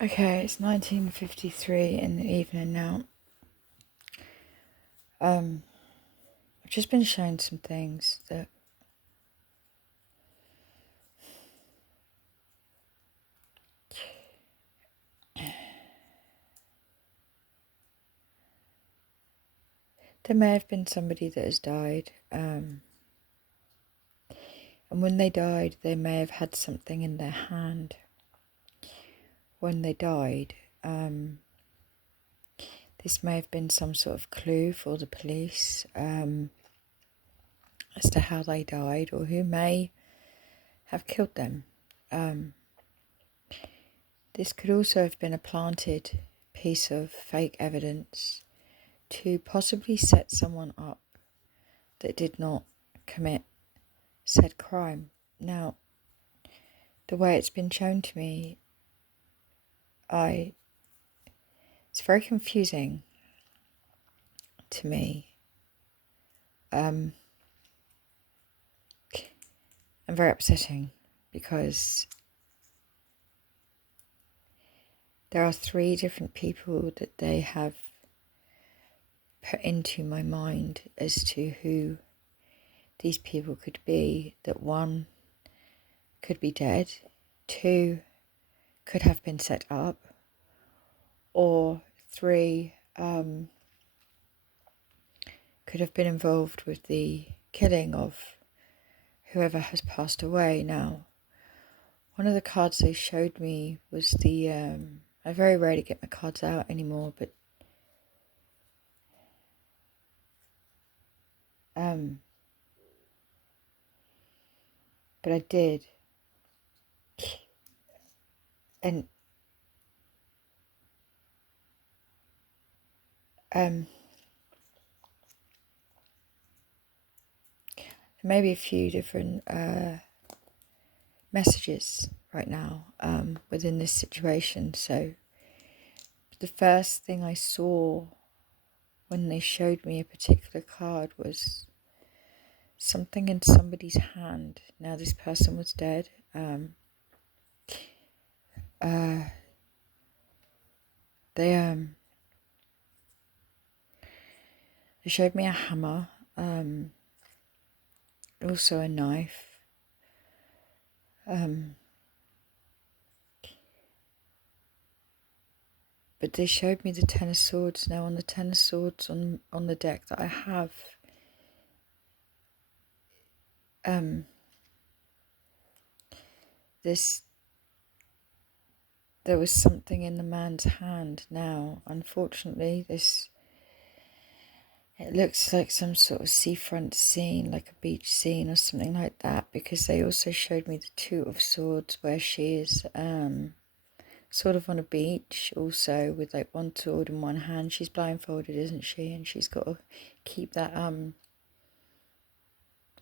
Okay, it's 19:53 in the evening now. I've just been shown some things that there may have been somebody that has died, and when they died, they may have had something in their hand. When they died, this may have been some sort of clue for the police as to how they died or who may have killed them. This could also have been a planted piece of fake evidence to possibly set someone up that did not commit said crime. Now, the way it's been shown to me, it's very confusing to me, and very upsetting, because there are 3 different people that they have put into my mind as to who these people could be. That 1 could be dead, 2 could have been set up, or 3 could have been involved with the killing of whoever has passed away. Now, one of the cards they showed me was the I very rarely get my cards out anymore, but I did, and there may be a few different messages right now within this situation. So the first thing I saw when they showed me a particular card was something in somebody's hand. Now, this person was dead. They showed me a hammer, also a knife, but they showed me the 10 of swords. Now, on the 10 of swords on the deck that I have, there was something in the man's hand. Now, unfortunately, it looks like some sort of seafront scene, like a beach scene or something like that, because they also showed me the 2 of swords where she is sort of on a beach also, with like 1 sword in one hand. She's blindfolded, isn't she? And she's got to keep that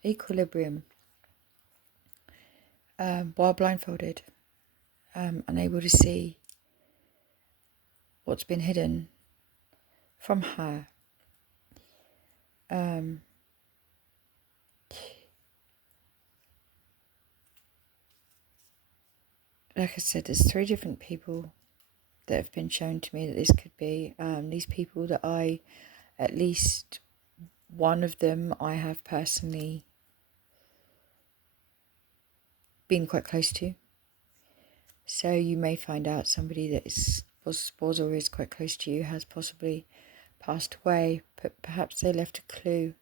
equilibrium while blindfolded, unable to see what's been hidden from her. Like I said, there's 3 different people that have been shown to me that this could be. These people that at least one of them I have personally been quite close to. So you may find out somebody that was or is quite close to you has possibly passed away, but perhaps they left a clue,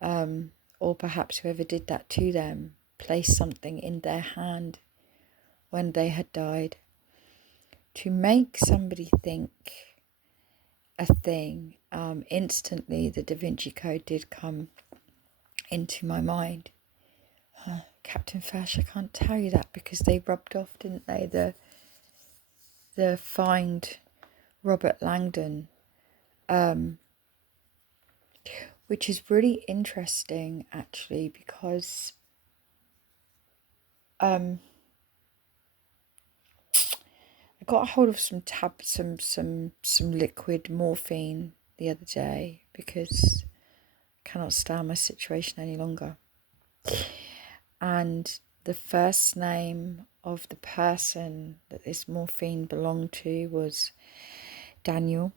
or perhaps whoever did that to them placed something in their hand when they had died to make somebody think a thing. Instantly the Da Vinci Code did come into my mind. Captain Fash, I can't tell you that because they rubbed off, didn't they? The find Robert Langdon, which is really interesting actually, because I got a hold of some liquid morphine the other day because I cannot stand my situation any longer. And the first name of the person that this morphine belonged to was Daniel.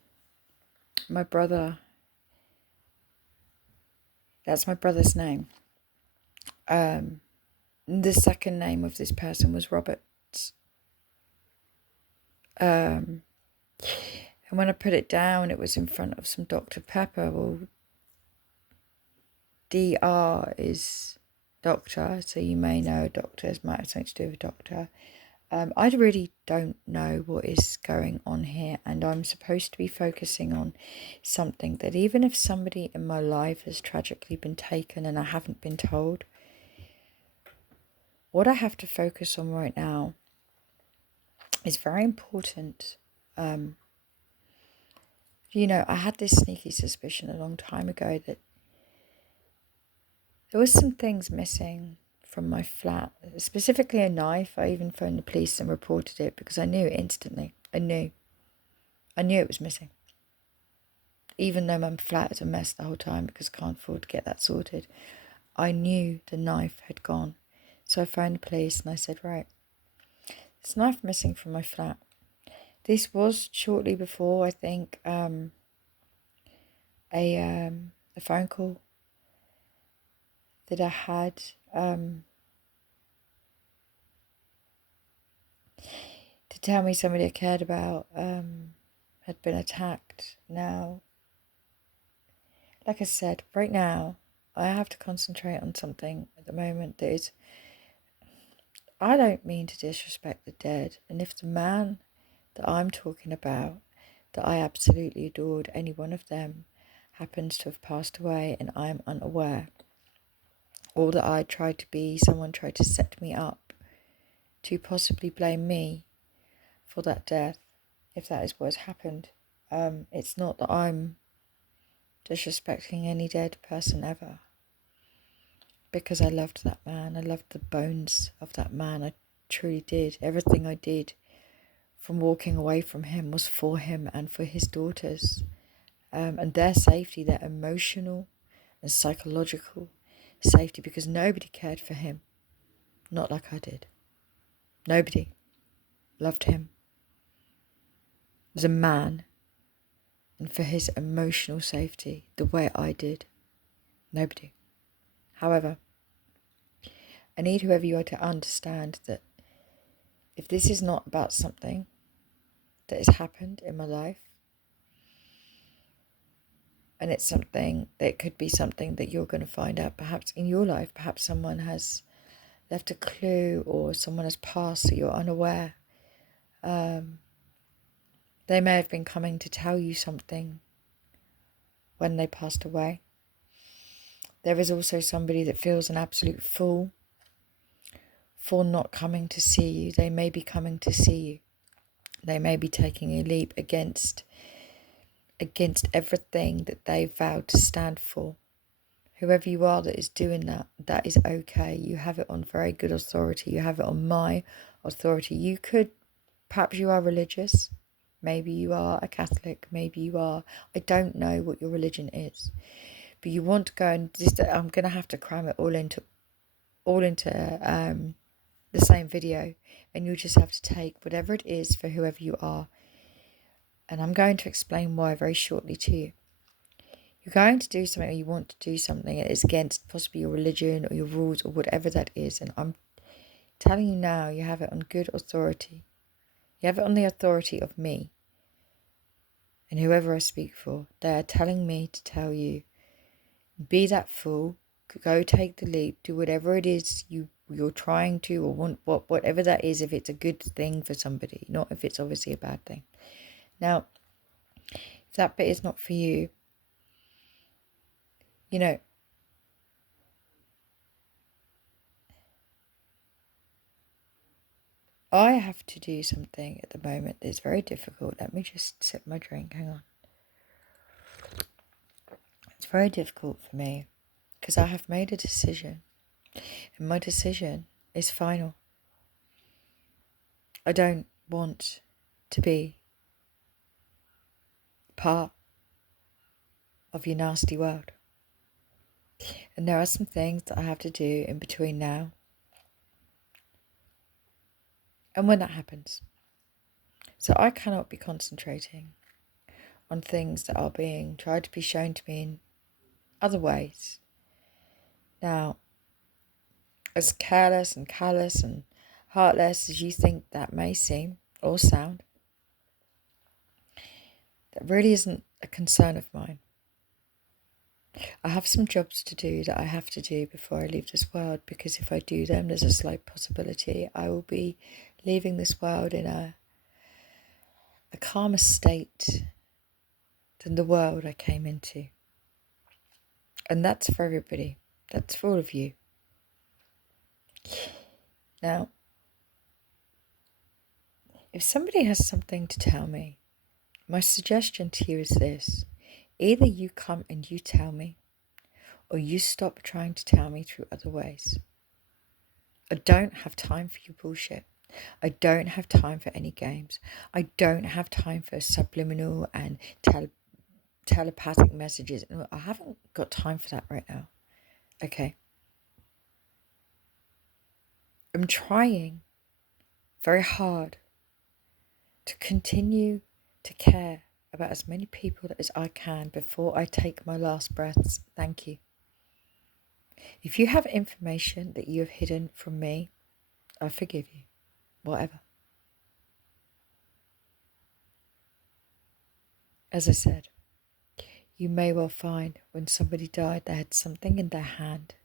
My brother, that's my brother's name. The second name of this person was Robert. And when I put it down, it was in front of some Dr. Pepper. Well, DR is doctor, so you may know doctors might have something to do with doctor. I really don't know what is going on here, and I'm supposed to be focusing on something that even if somebody in my life has tragically been taken and I haven't been told, what I have to focus on right now is very important. I had this sneaky suspicion a long time ago that there was some things missing from my flat, specifically a knife. I even phoned the police and reported it because I knew instantly. I knew it was missing. Even though my flat is a mess the whole time because I can't afford to get that sorted, I knew the knife had gone. So I phoned the police and I said, right, there's a knife missing from my flat. This was shortly before, I think, a phone call that I had to tell me somebody I cared about had been attacked. Now, like I said, right now, I have to concentrate on something at the moment that is, I don't mean to disrespect the dead, and if the man that I'm talking about, that I absolutely adored, any one of them happens to have passed away and I am unaware, or that I tried to be, someone tried to set me up to possibly blame me for that death, if that is what has happened. It's not that I'm disrespecting any dead person ever, because I loved that man. I loved the bones of that man. I truly did. Everything I did from walking away from him was for him and for his daughters, and their safety, their emotional and psychological safety, because nobody cared for him, not like I did. Nobody loved him as a man and for his emotional safety the way I did. Nobody. However, I need whoever you are to understand that if this is not about something that has happened in my life, and it's something that could be something that you're going to find out perhaps in your life, perhaps someone has left a clue or someone has passed that you're unaware. They may have been coming to tell you something when they passed away. There is also somebody that feels an absolute fool for not coming to see you. They may be coming to see you. They may be taking a leap against everything that they vowed to stand for. Whoever you are that is doing that, that is okay. You have it on very good authority. You have it on my authority. Perhaps you are religious. Maybe you are a Catholic. Maybe you are, I don't know what your religion is. But you want to go and I'm going to have to cram it all into the same video. And you'll just have to take whatever it is for whoever you are. And I'm going to explain why very shortly to you. You're going to do something, or you want to do something that is against possibly your religion or your rules or whatever that is. And I'm telling you now, you have it on good authority. You have it on the authority of me. And whoever I speak for, they are telling me to tell you, be that fool, go take the leap, do whatever it is you're trying to or want, whatever that is, if it's a good thing for somebody, not if it's obviously a bad thing. Now, if that bit is not for you, I have to do something at the moment that's very difficult. Let me just sip my drink, hang on. It's very difficult for me because I have made a decision, and my decision is final. I don't want to be part of your nasty world. And there are some things that I have to do in between now And when that happens, so I cannot be concentrating on things that are being tried to be shown to me in other ways. Now, as careless and callous and heartless as you think that may seem or sound, that really isn't a concern of mine. I have some jobs to do that I have to do before I leave this world, because if I do them, there's a slight possibility I will be leaving this world in a calmer state than the world I came into. And that's for everybody. That's for all of you. Now, if somebody has something to tell me, my suggestion to you is this. Either you come and you tell me, or you stop trying to tell me through other ways. I don't have time for your bullshit. I don't have time for any games. I don't have time for subliminal and telepathic messages. I haven't got time for that right now. Okay? I'm trying very hard to continue to care about as many people as I can before I take my last breaths. Thank you. If you have information that you have hidden from me, I forgive you. Whatever. As I said, you may well find when somebody died they had something in their hand,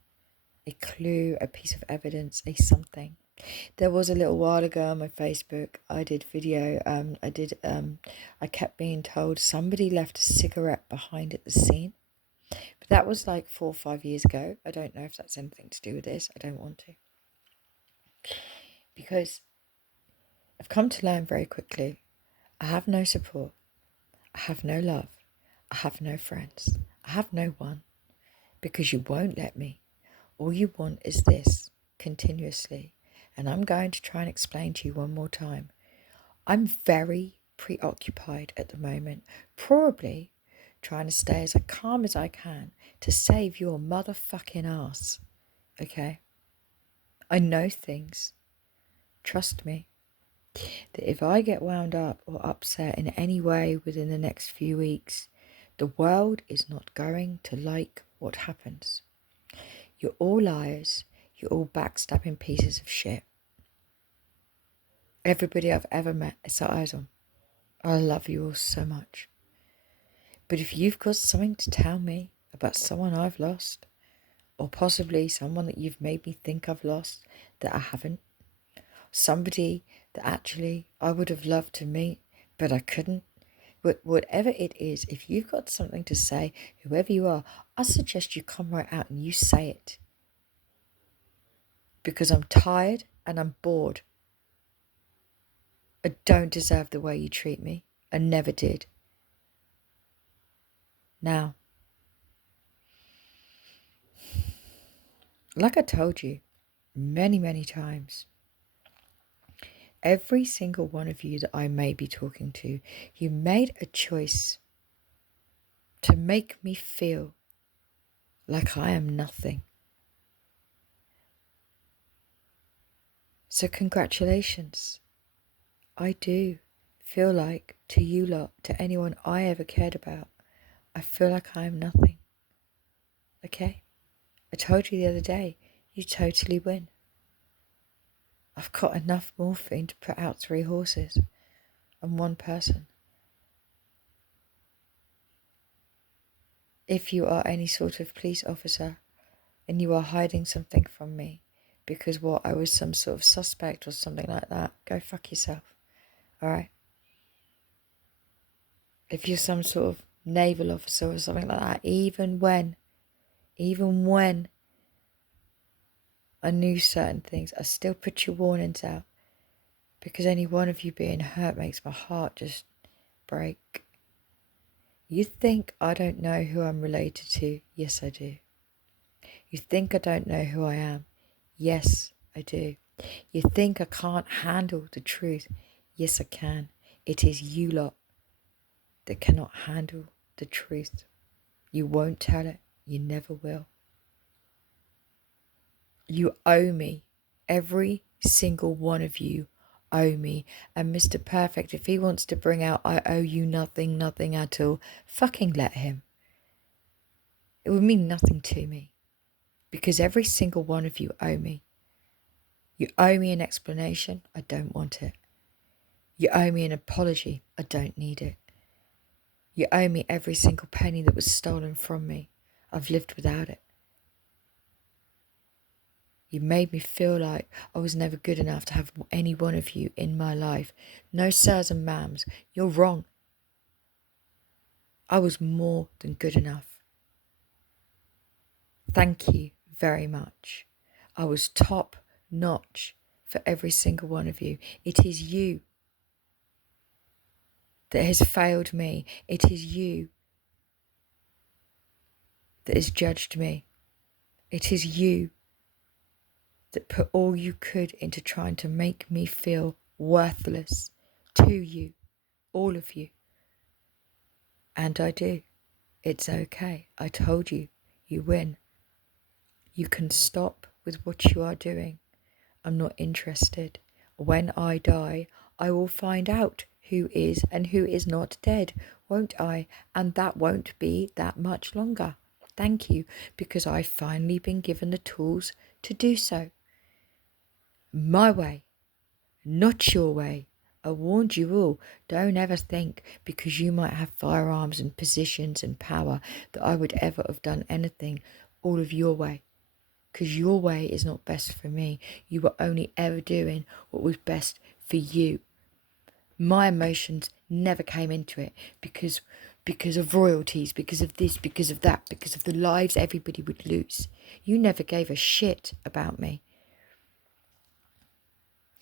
a clue, a piece of evidence, a something. There was a little while ago on my Facebook, I did video, I kept being told somebody left a cigarette behind at the scene. But that was like 4 or 5 years ago. I don't know if that's anything to do with this. I don't want to. Because I've come to learn very quickly, I have no support. I have no love. I have no friends. I have no one. Because you won't let me. All you want is this, continuously. And I'm going to try and explain to you one more time. I'm very preoccupied at the moment. Probably trying to stay as calm as I can to save your motherfucking ass. Okay? I know things. Trust me. That if I get wound up or upset in any way within the next few weeks, the world is not going to like what happens. You're all liars. You're all backstabbing pieces of shit. Everybody I've ever met is set eyes on. I love you all so much. But if you've got something to tell me about someone I've lost, or possibly someone that you've made me think I've lost that I haven't, somebody that actually I would have loved to meet, but I couldn't, whatever it is, if you've got something to say, whoever you are, I suggest you come right out and you say it. Because I'm tired and I'm bored. I don't deserve the way you treat me. I never did. Now, like I told you many, many times, every single one of you that I may be talking to, you made a choice to make me feel like I am nothing. So congratulations. I do feel like, to you lot, to anyone I ever cared about, I feel like I am nothing. Okay? I told you the other day, you totally win. I've got enough morphine to put out 3 horses and 1 person. If you are any sort of police officer and you are hiding something from me because I was some sort of suspect or something like that, go fuck yourself. Alright? If you're some sort of naval officer or something like that, even when I knew certain things, I still put your warnings out, because any one of you being hurt makes my heart just break. You think I don't know who I'm related to? Yes, I do. You think I don't know who I am? Yes, I do. You think I can't handle the truth? Yes, I can. It is you lot that cannot handle the truth. You won't tell it. You never will. You owe me. Every single one of you owe me. And Mr. Perfect, if he wants to bring out I owe you nothing, nothing at all, fucking let him. It would mean nothing to me. Because every single one of you owe me. You owe me an explanation. I don't want it. You owe me an apology. I don't need it. You owe me every single penny that was stolen from me. I've lived without it. You made me feel like I was never good enough to have any one of you in my life. No sirs and ma'ams, you're wrong. I was more than good enough. Thank you very much. I was top notch for every single one of you. It is you that has failed me. It is you that has judged me. It is you that put all you could into trying to make me feel worthless to you, all of you. And I do. It's okay. I told you, you win. You can stop with what you are doing. I'm not interested. When I die, I will find out who is and who is not dead, won't I? And that won't be that much longer. Thank you, because I've finally been given the tools to do so. My way, not your way. I warned you all, don't ever think because you might have firearms and positions and power that I would ever have done anything all of your way. Because your way is not best for me. You were only ever doing what was best for you. My emotions never came into it because of royalties, because of this, because of that, because of the lives everybody would lose. You never gave a shit about me.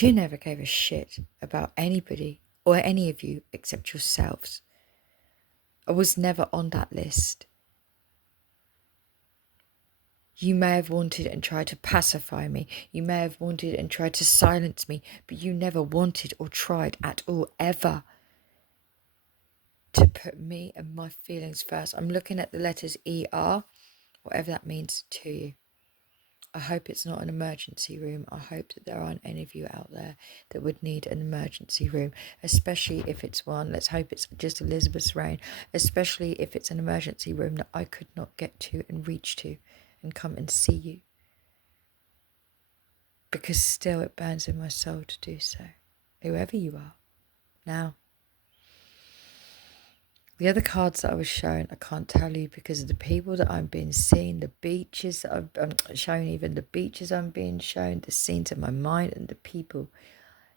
You never gave a shit about anybody or any of you except yourselves. I was never on that list. You may have wanted and tried to pacify me. You may have wanted and tried to silence me, but you never wanted or tried at all, ever, to put me and my feelings first. I'm looking at the letters ER, whatever that means to you. I hope it's not an emergency room. I hope that there aren't any of you out there that would need an emergency room, especially if it's one. Let's hope it's just Elizabeth's reign, especially if it's an emergency room that I could not get to and reach to and come and see you. Because still it burns in my soul to do so, whoever you are. Now, the other cards that I was shown, I can't tell you because of the people that I'm being seen, the beaches that I'm shown, even the beaches I'm being shown, the scenes in my mind and the people.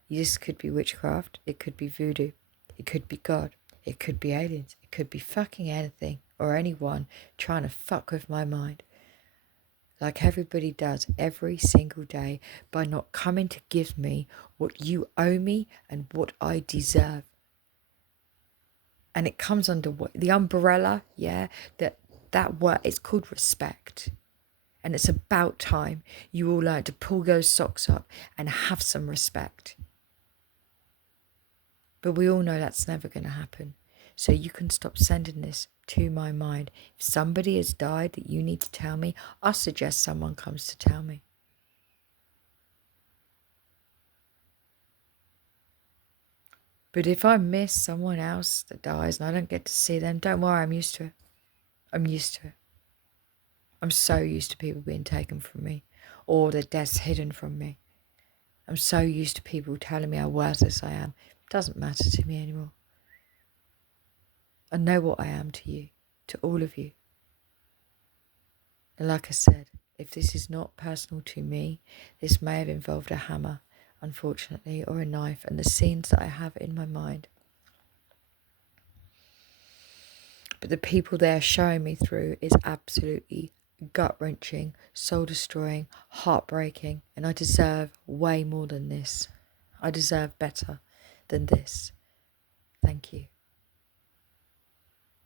This could be witchcraft, it could be voodoo, it could be God, it could be aliens, it could be fucking anything or anyone trying to fuck with my mind. Like everybody does every single day by not coming to give me what you owe me and what I deserve. And it comes under what the umbrella, yeah, that word is called respect. And it's about time you all learn to pull those socks up and have some respect. But we all know that's never going to happen. So you can stop sending this to my mind. If somebody has died that you need to tell me, I suggest someone comes to tell me. But if I miss someone else that dies and I don't get to see them, don't worry, I'm used to it. I'm used to it. I'm so used to people being taken from me or their deaths hidden from me. I'm so used to people telling me how worthless I am. It doesn't matter to me anymore. I know what I am to you, to all of you. And like I said, if this is not personal to me, this may have involved a hammer, unfortunately, or a knife, and the scenes that I have in my mind. But the people they're showing me through is absolutely gut-wrenching, soul-destroying, heartbreaking, and I deserve way more than this. I deserve better than this. Thank you.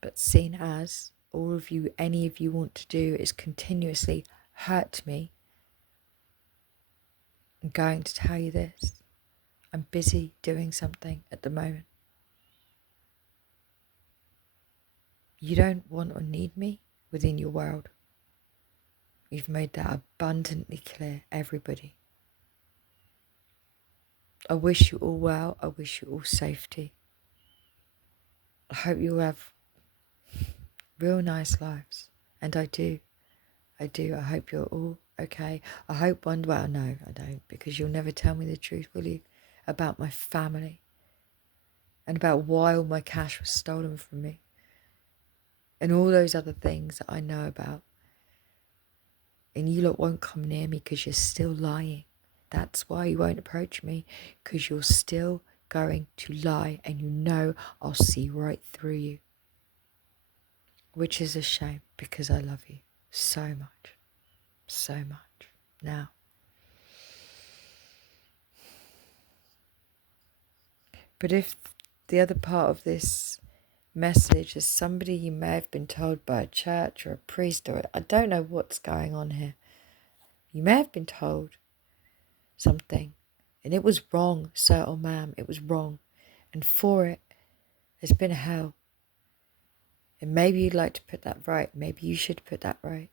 But seen as all of you, any of you want to do is continuously hurt me, I'm going to tell you this. I'm busy doing something at the moment. You don't want or need me within your world. You've made that abundantly clear, everybody. I wish you all well. I wish you all safety. I hope you have real nice lives. And I do. I do. I hope you're all okay. I hope one... Well, no, I don't. Because you'll never tell me the truth, will you? About my family. And about why all my cash was stolen from me. And all those other things that I know about. And you lot won't come near me because you're still lying. That's why you won't approach me. Because you're still going to lie. And you know I'll see right through you. Which is a shame because I love you so much. So much. Now. But if the other part of this message is somebody you may have been told by a church or a priest, or I don't know what's going on here. You may have been told something and it was wrong, sir or ma'am, it was wrong. And for it, there's been a hell. And maybe you'd like to put that right. Maybe you should put that right.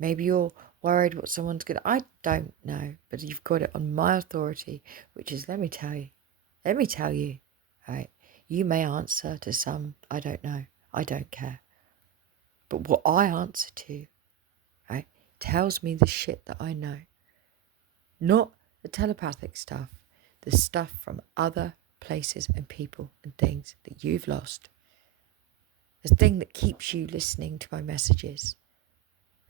Maybe you're worried what someone's going to... I don't know, but you've got it on my authority, which is, let me tell you, right? You may answer to some, I don't know, I don't care. But what I answer to, right, tells me the shit that I know. Not the telepathic stuff, the stuff from other places and people and things that you've lost. The thing that keeps you listening to my messages.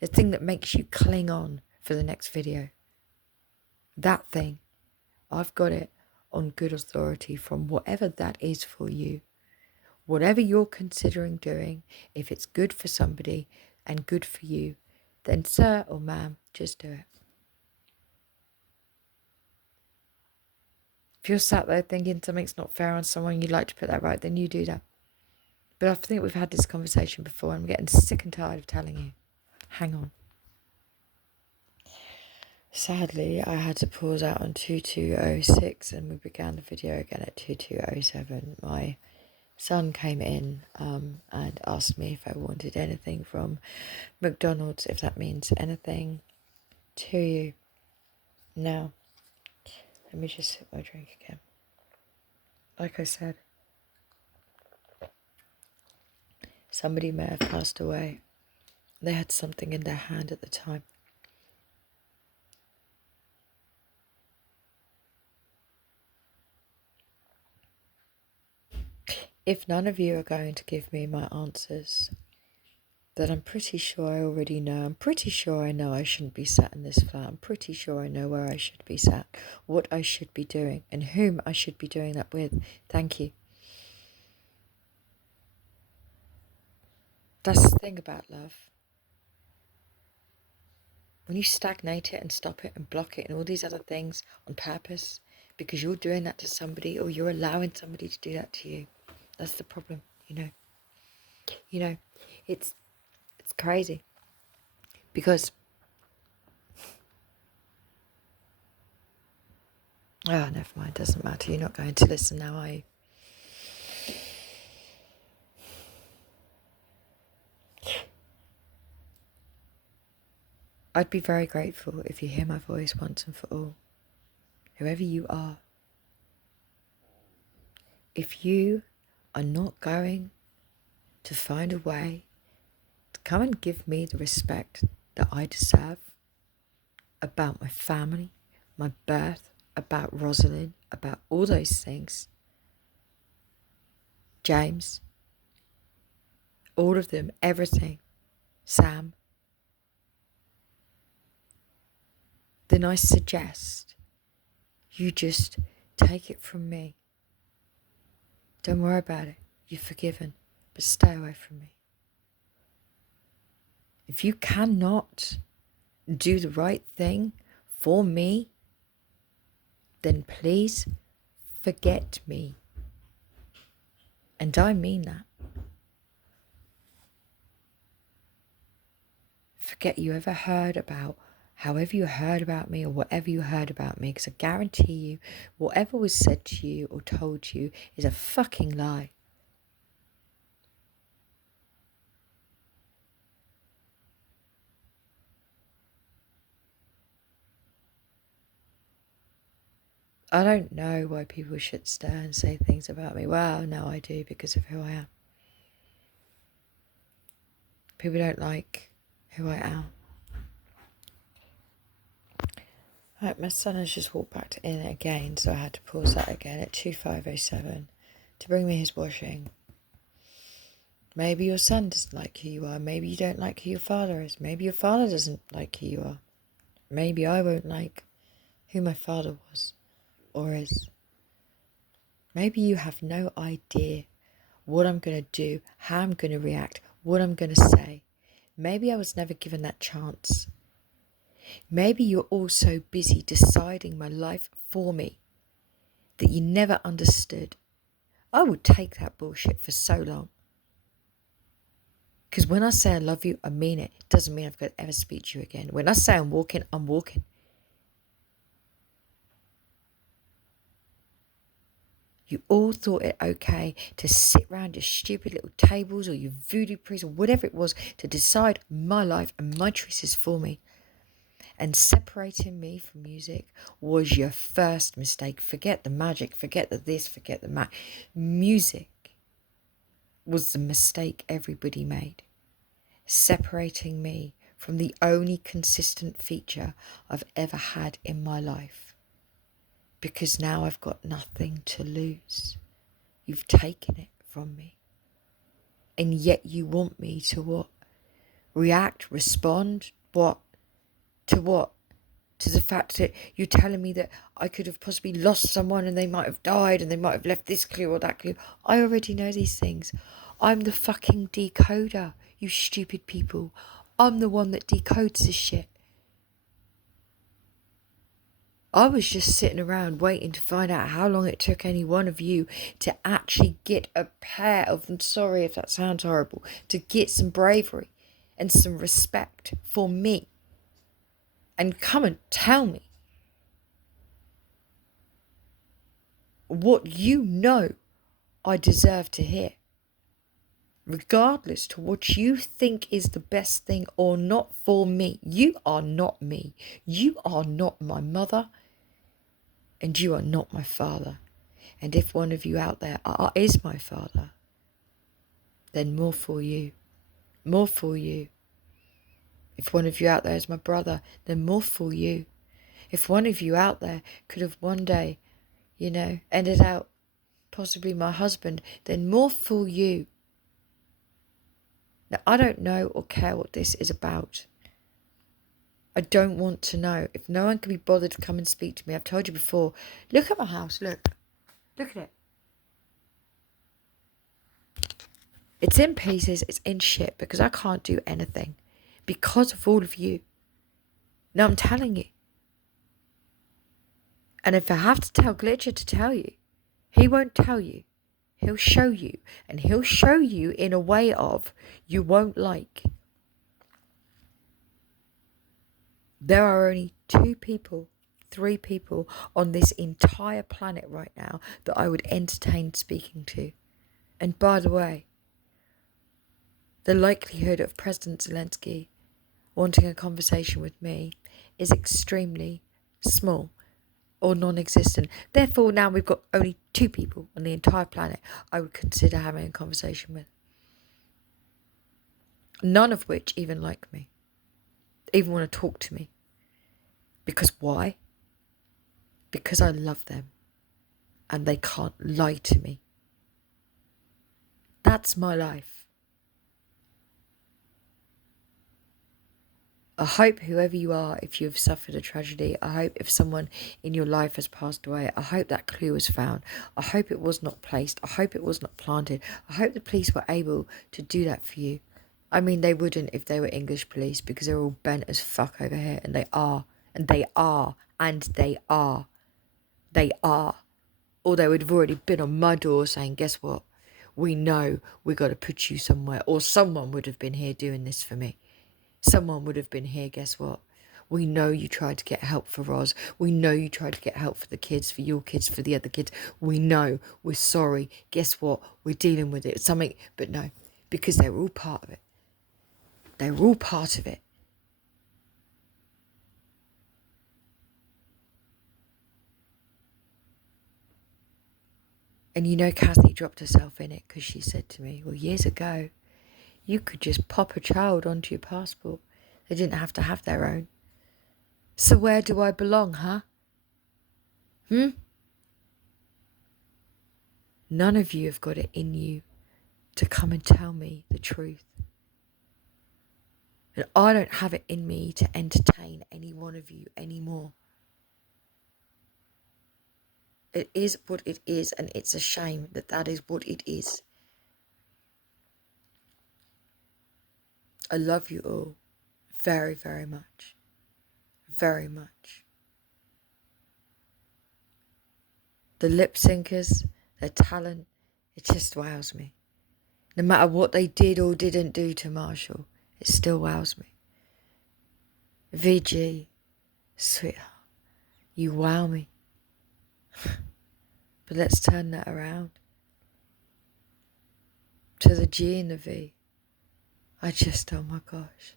The thing that makes you cling on for the next video. That thing, I've got it on good authority from whatever that is for you. Whatever you're considering doing, if it's good for somebody and good for you, then sir or ma'am, just do it. If you're sat there thinking something's not fair on someone, you'd like to put that right, then you do that. But I think we've had this conversation before and I'm getting sick and tired of telling you. Hang on. Sadly, I had to pause out on 2206 and we began the video again at 2207. My son came in and asked me if I wanted anything from McDonald's, if that means anything to you. Now, let me just sip my drink again. Like I said, somebody may have passed away. They had something in their hand at the time. If none of you are going to give me my answers, then I'm pretty sure I already know. I'm pretty sure I know I shouldn't be sat in this flat. I'm pretty sure I know where I should be sat, what I should be doing, and whom I should be doing that with. Thank you. That's the thing about love. When you stagnate it and stop it and block it and all these other things on purpose, because you're doing that to somebody or you're allowing somebody to do that to you, that's the problem, you know. You know, it's crazy. Because, oh, never mind, doesn't matter. You're not going to listen now, are you? I'd be very grateful if you hear my voice once and for all. Whoever you are. If you are not going to find a way to come and give me the respect that I deserve about my family, my birth, about Rosalind, about all those things, James, all of them, everything, Sam, then I suggest you just take it from me. Don't worry about it. You're forgiven, but stay away from me. If you cannot do the right thing for me, then please forget me. And I mean that. Forget you ever heard about, however you heard about me or whatever you heard about me, because I guarantee you, whatever was said to you or told you is a fucking lie. I don't know why people should stare and say things about me. Well, no, I do because of who I am. People don't like who I am. Right, my son has just walked back in again, so I had to pause that again at 25:07 to bring me his washing. Maybe your son doesn't like who you are. Maybe you don't like who your father is. Maybe your father doesn't like who you are. Maybe I won't like who my father was or is. Maybe you have no idea what I'm going to do, how I'm going to react, what I'm going to say. Maybe I was never given that chance. Maybe you're all so busy deciding my life for me that you never understood. I would take that bullshit for so long. Because when I say I love you, I mean it. It doesn't mean I've got to ever speak to you again. When I say I'm walking, I'm walking. You all thought it okay to sit around your stupid little tables or your voodoo priests or whatever it was to decide my life and my choices for me. And separating me from music was your first mistake. Forget the magic, forget the this, forget the music was the mistake everybody made. Separating me from the only consistent feature I've ever had in my life. Because now I've got nothing to lose. You've taken it from me. And yet you want me to what? React, respond, what? To what? To the fact that you're telling me that I could have possibly lost someone and they might have died and they might have left this clue or that clue. I already know these things. I'm the fucking decoder, you stupid people. I'm the one that decodes this shit. I was just sitting around waiting to find out how long it took any one of you to actually get a pair of, I'm sorry if that sounds horrible, to get some bravery and some respect for me. And come and tell me what you know I deserve to hear. Regardless to what you think is the best thing or not for me. You are not me. You are not my mother. And you are not my father. And if one of you out there is my father, then more for you. More for you. If one of you out there is my brother, then more for you. If one of you out there could have one day, ended out possibly my husband, then more for you. Now, I don't know or care what this is about. I don't want to know. If no one can be bothered to come and speak to me, I've told you before, look at my house, look. Look at it. It's in pieces, it's in shit, because I can't do anything. Because of all of you. Now I'm telling you. And if I have to tell Glitcher to tell you, he won't tell you. He'll show you. And he'll show you in a way of you won't like. There are only 2 people, 3 people on this entire planet right now that I would entertain speaking to. And by the way, the likelihood of President Zelensky wanting a conversation with me is extremely small or non-existent. Therefore, now we've got only 2 people on the entire planet I would consider having a conversation with. None of which even like me, even want to talk to me. Because why? Because I love them and they can't lie to me. That's my life. I hope whoever you are, if you've suffered a tragedy, I hope if someone in your life has passed away, I hope that clue was found. I hope it was not placed. I hope it was not planted. I hope the police were able to do that for you. I mean, they wouldn't if they were English police, because they're all bent as fuck over here. And they are. And they are. And they are. They are. Or they would have already been on my door saying, guess what? We know we got to put you somewhere. Or someone would have been here doing this for me. Someone would have been here, guess what? We know you tried to get help for Roz. We know you tried to get help for the kids, for your kids, for the other kids. We know. We're sorry. Guess what? We're dealing with it. Something, but no, because they were all part of it. They were all part of it. And you know, Kathy dropped herself in it because she said to me, well, years ago, you could just pop a child onto your passport. They didn't have to have their own. So where do I belong, huh? None of you have got it in you to come and tell me the truth. And I don't have it in me to entertain any one of you anymore. It is what it is, and it's a shame that that is what it is. I love you all very, very much. Very much. The lip syncers, their talent, it just wows me. No matter what they did or didn't do to Marshall, it still wows me. VG, sweetheart, you wow me. But let's turn that around. To the G and the V. I just, oh my gosh.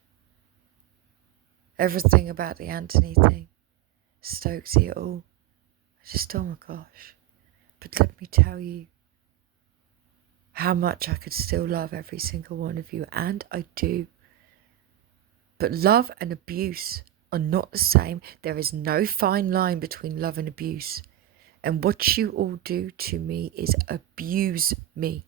Everything about the Anthony thing. Stokesy it all. I just, oh my gosh. But let me tell you how much I could still love every single one of you. And I do. But love and abuse are not the same. There is no fine line between love and abuse. And what you all do to me is abuse me.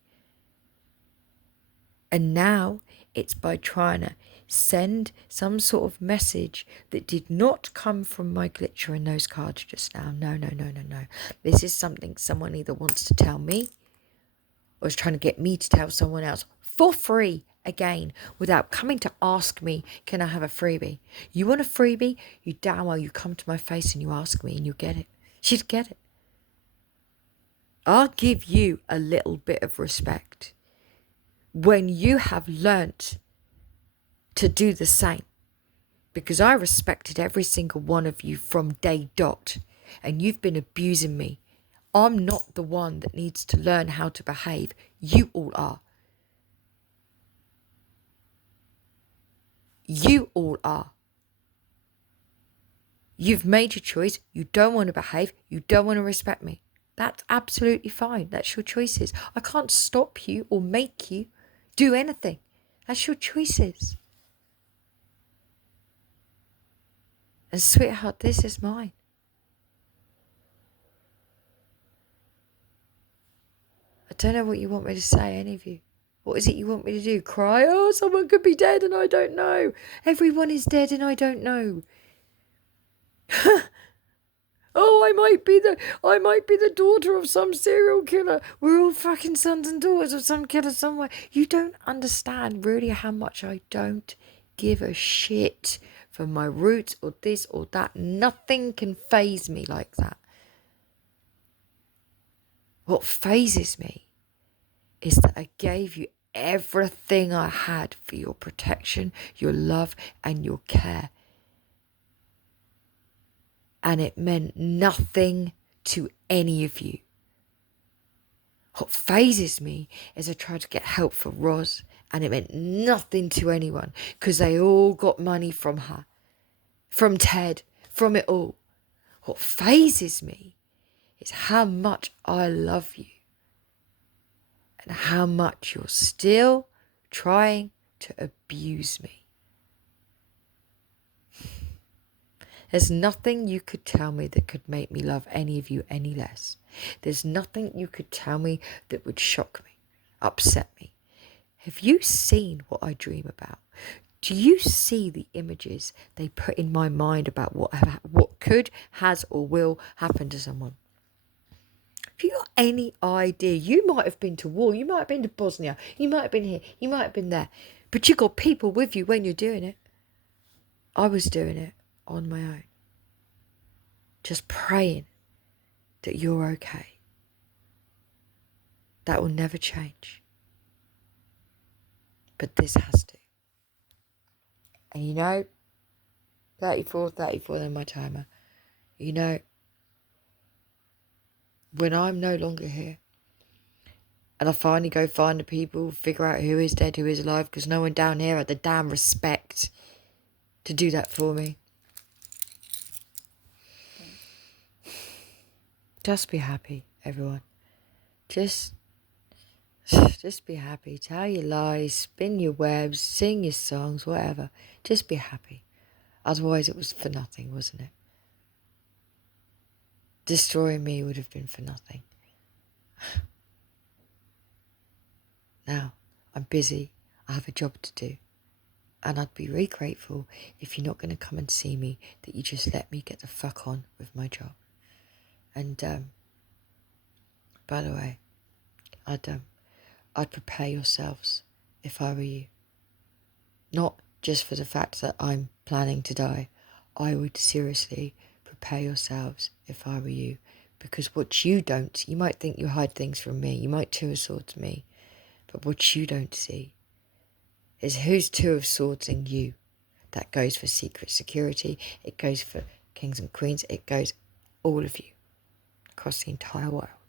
And now it's by trying to send some sort of message that did not come from my glitcher in those cards just now. No. This is something someone either wants to tell me or is trying to get me to tell someone else for free again without coming to ask me, can I have a freebie? You want a freebie? You damn well you come to my face and you ask me and you'll get it. She'd get it. I'll give you a little bit of respect when you have learnt to do the same. Because I respected every single one of you from day dot. And you've been abusing me. I'm not the one that needs to learn how to behave. You all are. You all are. You've made your choice. You don't want to behave. You don't want to respect me. That's absolutely fine. That's your choices. I can't stop you or make you do anything. That's your choices. And sweetheart, this is mine. I don't know what you want me to say, any of you. What is it you want me to do? Cry? Oh, someone could be dead and I don't know. Everyone is dead and I don't know. Oh, I might be the daughter of some serial killer. We're all fucking sons and daughters of some killer somewhere. You don't understand really how much I don't give a shit for my roots or this or that. Nothing can faze me like that. What fazes me is that I gave you everything I had for your protection, your love, and your care. And it meant nothing to any of you. What fazes me is I tried to get help for Roz, and it meant nothing to anyone because they all got money from her, from Ted, from it all. What fazes me is how much I love you and how much you're still trying to abuse me. There's nothing you could tell me that could make me love any of you any less. There's nothing you could tell me that would shock me, upset me. Have you seen what I dream about? Do you see the images they put in my mind about what could, has, or will happen to someone? Have you got any idea? You might have been to war. You might have been to Bosnia. You might have been here. You might have been there. But you got people with you when you're doing it. I was doing it on my own. Just praying that you're okay. That will never change. But this has to. And you know, 34 in my timer. You know, when I'm no longer here, and I finally go find the people, figure out who is dead, who is alive, because no one down here had the damn respect to do that for me. Just be happy, everyone. Just be happy. Tell your lies, spin your webs, sing your songs, whatever. Just be happy. Otherwise it was for nothing, wasn't it? Destroying me would have been for nothing. Now, I'm busy. I have a job to do. And I'd be really grateful if you're not going to come and see me, that you just let me get the fuck on with my job. And, by the way, I'd prepare yourselves if I were you. Not just for the fact that I'm planning to die. I would seriously prepare yourselves if I were you. Because what you don't, you might think you hide things from me. You might Two of Swords me. But what you don't see is who's Two of Swords in you. That goes for secret security. It goes for kings and queens. It goes all of you across the entire world.